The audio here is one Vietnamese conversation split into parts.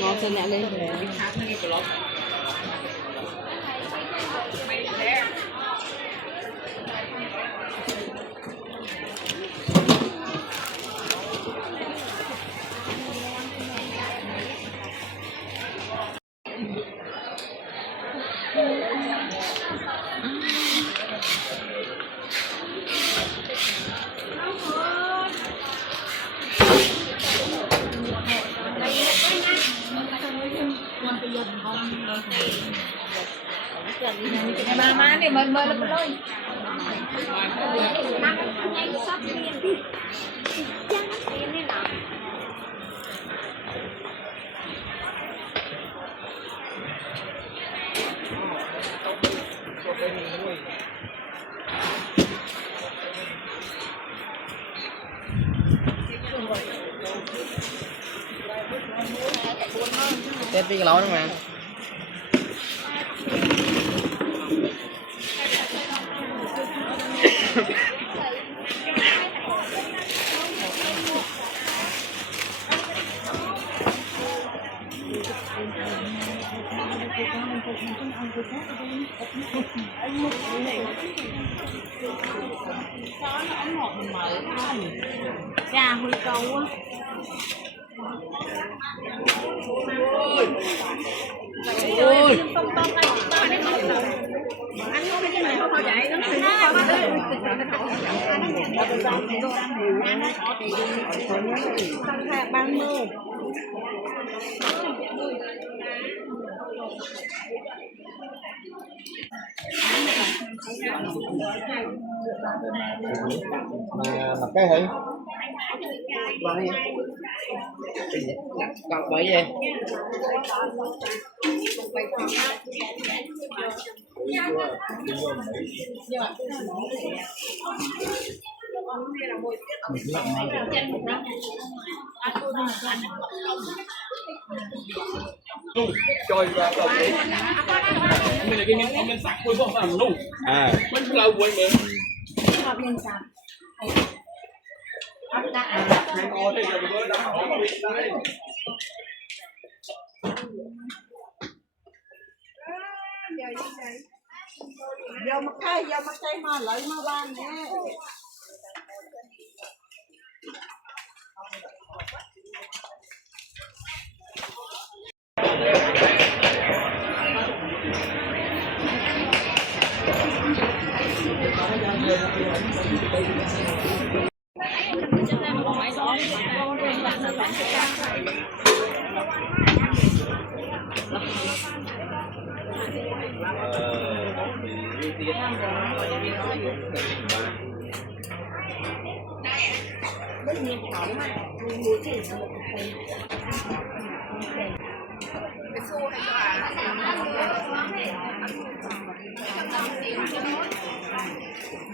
ngon cho nhẹ lên Bà má này mời mời là một đôi. tết đi cái lấu đó mà Gà hồi cầu á. Ôi. Anh có cái này không vậy nó tăng 30. mà cái hả còn bởi gì chơi ra đâu đấy mình là cái những mình sạc quên không làm luôn mình lâu quên mình hợp nhân sạc vô mặt cây mà lợi mà ban nè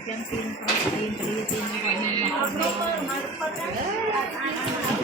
Chân tin không tin, tin coi như là